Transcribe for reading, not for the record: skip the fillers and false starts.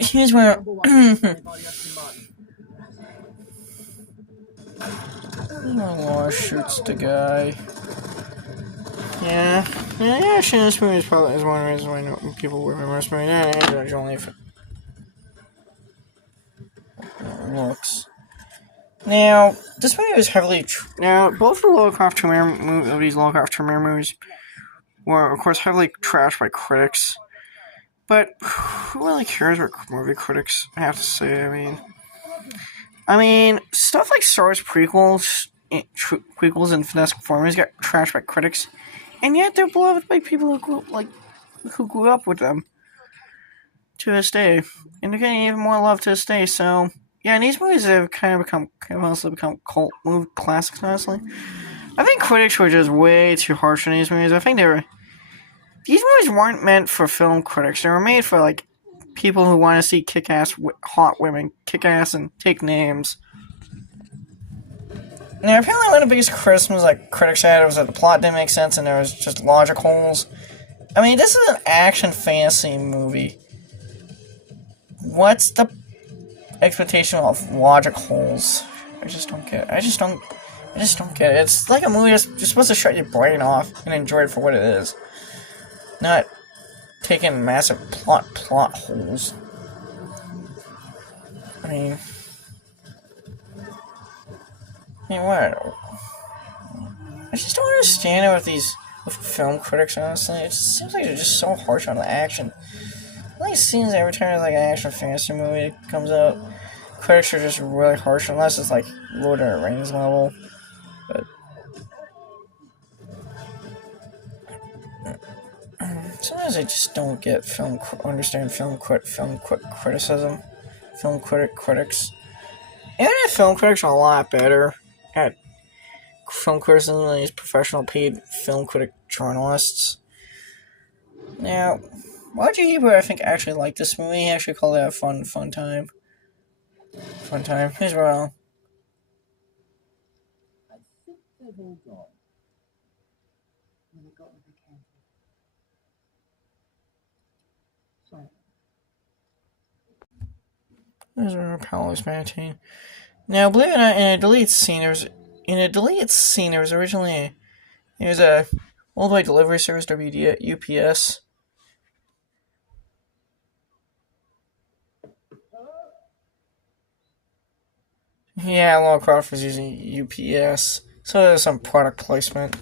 Here's where Lara shoots the guy. Yeah, actually, this movie is probably one reason why people remember this movie. Not only if it looks. Now, this movie was heavily. Now, both the Lovecraft Tremere movies were, of course, heavily trashed by critics. But who really cares what movie critics have to say? I mean, stuff like Star Wars prequels and Fantastic Four movies got trashed by critics, and yet they're beloved by people who grew up with them to this day, and they're getting even more love to this day. So, yeah, and these movies have honestly become cult movie classics. Honestly, I think critics were just way too harsh on these movies. I think these movies weren't meant for film critics. They were made for people who want to see kick-ass hot women kick ass and take names. Now, apparently one of the biggest criticisms critics had was that the plot didn't make sense and there was just logic holes. I mean, this is an action fantasy movie. What's the expectation of logic holes? I just don't get it. I just don't get it. It's like a movie that's you're supposed to shut your brain off and enjoy it for what it is. Not taking massive plot holes. I mean, what? I just don't understand it with film critics, honestly. It just seems like they're just so harsh on the action. It seems every time an action fantasy movie comes out, critics are just really harsh, unless it's Lord of the Rings level. But sometimes I just don't get criticism, film critics. Internet film critics are a lot better at film criticism than these professional paid film critic journalists. Now, Roger Ebert, I think, actually liked this movie. He actually called it a fun time. Fun time. Here's wrong. I think they've all gone. They got what they came for. There's our Powell's Manatee. Now, believe it or not, in a deleted scene, there was originally a worldwide delivery service, UPS. Yeah, Lara Croft was using UPS, so there's some product placement.